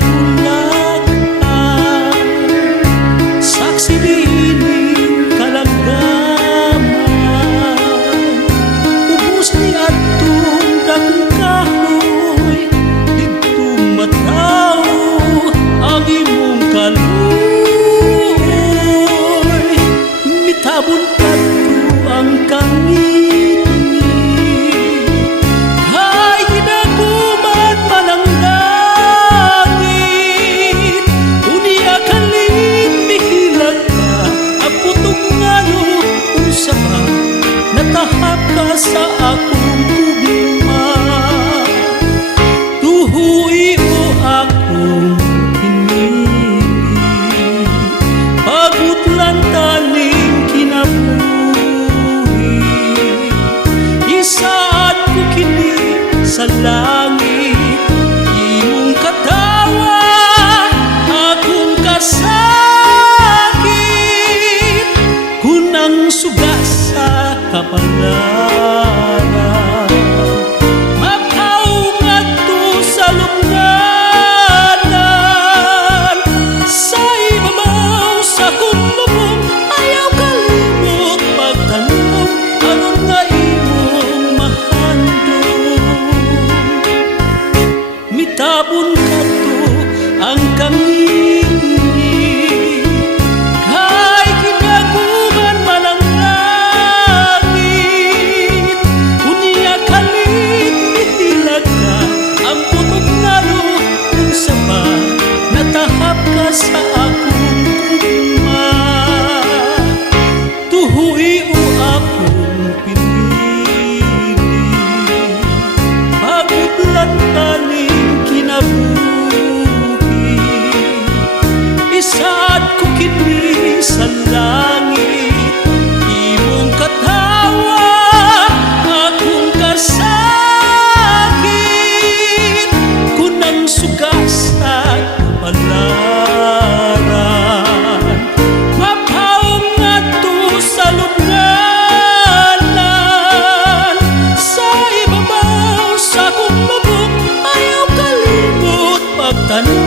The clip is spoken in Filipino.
kabulakan, saksi dining kalanggaman, ubos ni atong dakong kahoy, dito mataw ang imong kaluoy. Mitabon kadto ang kangit, kay ginaguman man ang langit. Unya kalit mihilag ka, aputong ngano unsa ba, natahak ka sa akong gugma. Tuhuy mo akong pinili, pagutlan taning kinabuhi. Isaad ko kini sa langit, imong katawa akong kasakit, kunang suga sa kapalaran. Makaw ngadto sa lubnganan, sa ibabaw sa akong lubong, ayaw kalimot pagtanong aron nga imong mahandom. Mitabon kadto ang kangit, kay ginaguman man ang langit. Unya kalit mihilag ka, ang putok ngano unsa ba, natahap ka sa akong gugma. Tuhuy o akong pinili, pagutlan taning kinabuhi. Isaad ko kini sa langit, imong katawa akong kasakit, kunang suga sa kapalaran. Mapaong ngadto sa lubnganan, sa ibabaw sa akong lubong, ayaw kalimot pagtanong